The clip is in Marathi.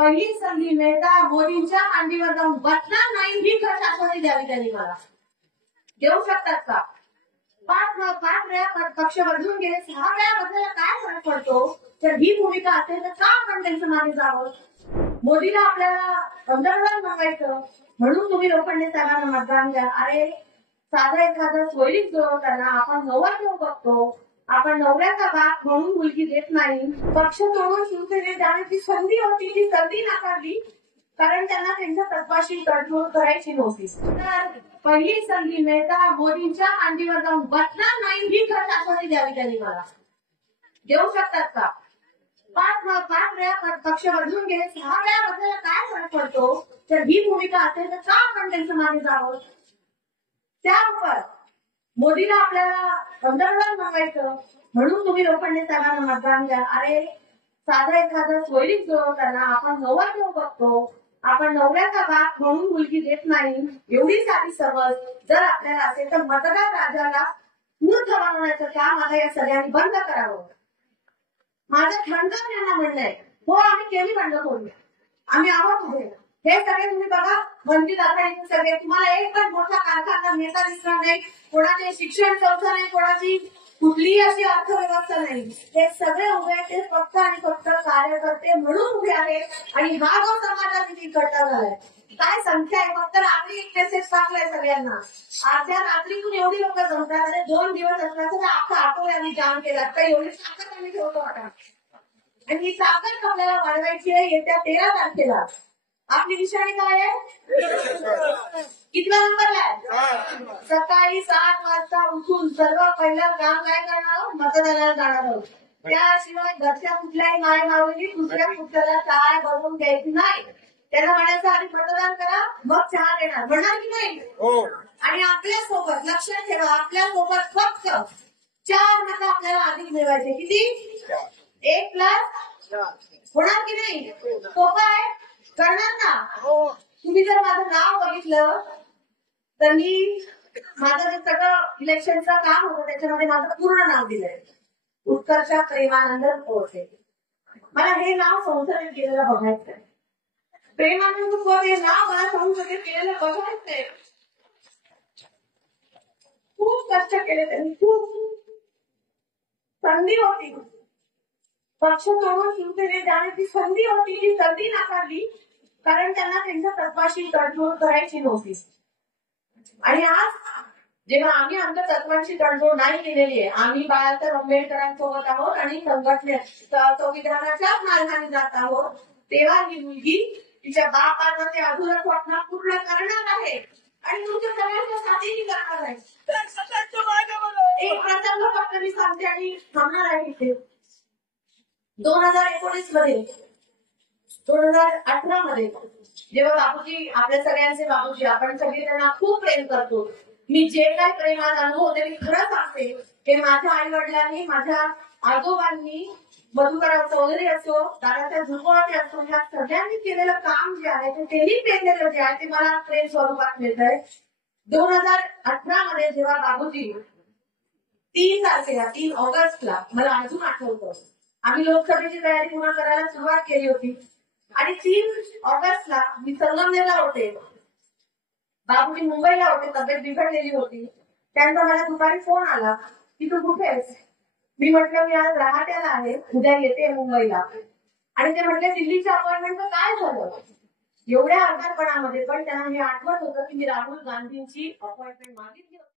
पहिली संधी मिळता मोदींच्या मांडीवर जाऊन बसणार नाही ही शाश्वती द्यावी त्यांनी मला. देऊ शकतात का? पाच वेळा पक्ष बदलून गेले, 6 वेळा बदलायला काय फरक पडतो? तर ही भूमिका असेल तर का आपण त्यांचं मागे जावं? मोदीला आपल्याला पंतप्रधान बनवायचं म्हणून तुम्ही लोखंडे साहेबांना मतदान द्या. अरे साधा एखादा सोयरीक जुळवताना आपण नवरा घेऊन बघतो, आपण नवऱ्याचा बाप म्हणून मुलगी देत नाही. पक्ष सोडून शिवसेनेत जाण्याची संधी होती, ती संधी नाकारली कारण त्यांना त्यांच्या तत्वाशी तडजोड करायची नव्हती. तर पहिली संधी मिळता मोदींच्या मांडीवर जाऊन बसणार नाही ही शाश्वती द्यावी त्यांनी मला. देऊ शकतात का? पाच वेळा पक्ष बदलून गेले, 6 वेळा बदलायला काय फरक पडतो? तर ही भूमिका असेल तर का आपण त्यांचं मागे जावं? त्यावर मोदीला आपल्याला पंतप्रधान बनवायचं म्हणून तुम्ही लोखंडे साहेबांना मतदान द्या. अरे साधा एखादा सोयरीक जुळवताना आपण नवरा घेऊन बघतो, आपण नवऱ्याचा बाप म्हणून मुलगी देत नाही. एवढी साधी समज जर आपल्याला असेल तर मतदार राजाला मूर्ख बनवण्याचं काम आता या सगळ्यांनी बंद करावं. माझं ठणकावून यांना म्हणणं आहे, हो आम्ही केली बंद करू, आम्ही आहोत उभे. हे सगळे तुम्ही बघा, वंचित आघाडीचे सगळे, तुम्हाला एक पण मोठा कारखाना नेता दिसणार नाही, कोणाचे शिक्षण संस्था नाही, कोणाची कुठलीही अशी अर्थव्यवस्था नाही. हे सगळे उभे ते फक्त आणि फक्त कार्यकर्ते म्हणून उभे आहेत. आणि हा जो समाजाचा इकट्ठा झालाय, काय संख्या आहे, फक्त रात्री एक मेसेज टाकलाय सगळ्यांना, अर्ध्या रात्रीतून एवढी लोक जमतात. आणि 2 दिवस असला तर अख्खा आठवडा आम्ही जाम केला, तर एवढी ताकद आम्ही ठेवतो आता. आणि ही ताकद आपल्याला वाढवायची आहे. येत्या 13 तारखेला आपली निशाणी काय आहे? कितव्या नंबरला आहे? सकाळी 7 वाजता उठून सर्व पहिलं काम काय करणार? मतदानाला जाणार आहोत. त्याशिवाय घरच्या कुठल्याही माय माऊली दुसऱ्या कुठल्याला टाळ बघून द्यायची नाही. त्यांना म्हणायचं आधी मतदान करा, मग चहा देणार, म्हणणार की नाही? आणि आपल्यासोबत लक्षात ठेवा, आपल्यासोबत फक्त 4 मतं आपल्याला अधिक मिळवायचे. किती? 1+4 होणार की नाही? सोपं आहे, करणार ना? तुम्ही जर माझं नाव बघितलं तर मी माझं जे सगळं इलेक्शनचं काम होतं त्याच्यामध्ये माझं पूर्ण नाव दिलंय, उत्कर्षा प्रेमानंद कोळसे. मला हे नाव संसदेत केलेलं बघायचंय. प्रेमानंद कोळसे हे नाव मला संसदेत केलेलं बघायचंय. खूप कष्ट केले त्यांनी, खूप. संधी होती, पक्ष सोडून शिवसेनेत जाण्याची संधी होती, ती संधी नाकारली कारण त्यांना त्यांच्या तत्वाशी तडजोड करायची नव्हती. आणि आज जेव्हा आम्ही आमच्या तत्वांची तडजोड नाही केलेली आहे, आम्ही बाळासाहेब आंबेडकरांसोबत आहोत आणि संविधानाच्याच मार्गाने जात आहोत, तेव्हा ही मुलगी तिच्या बापाचं ते अधुरं स्वप्न पूर्ण करणार आहे आणि तुमच्या सगळ्यांच्या साथीही करणार आहे. एक प्रसंग फक्त मी सांगते आणि थांबणार आहे इथे. 2019 मध्ये 2018 मध्ये जेव्हा बापूजी, आपल्या सगळ्यांचे बापूजी, आपण सगळे त्यांना खूप प्रेम करतो. मी जे काही प्रेमात अनुभव ते मी खरं सांगते की माझ्या आई वडिलांनी, माझ्या आजोबांनी, मधुकरराव चौधरी असो, दादासाहेब झुकवाटे असो, या सगळ्यांनी केलेलं काम जे आहे ते त्यांनी पेरलेलं जे आहे ते मला प्रेम स्वरूपात मिळत आहे. 2018 मध्ये जेव्हा बाबूजी 3 तारखेला 3 ऑगस्टला मला अजून आठवतं, आम्ही लोकसभेची तयारी पूर्ण करायला सुरुवात केली होती आणि 3 ऑगस्टला मी संगमनेरला होते, बाबूजी मुंबईला होते, तब्येत बिघडलेली होती. त्यांचा मला दुपारी फोन आला की तू कुठे आहेस? मी म्हटलं मी आज राहत्याला आहे, उद्या येते मुंबईला. आणि ते म्हटले दिल्लीच्या अपॉइंटमेंटचं काय झालं? एवढ्या आजारपणामध्ये पण त्यांना हे आठवत होतं की मी राहुल गांधींची अपॉइंटमेंट मागितली.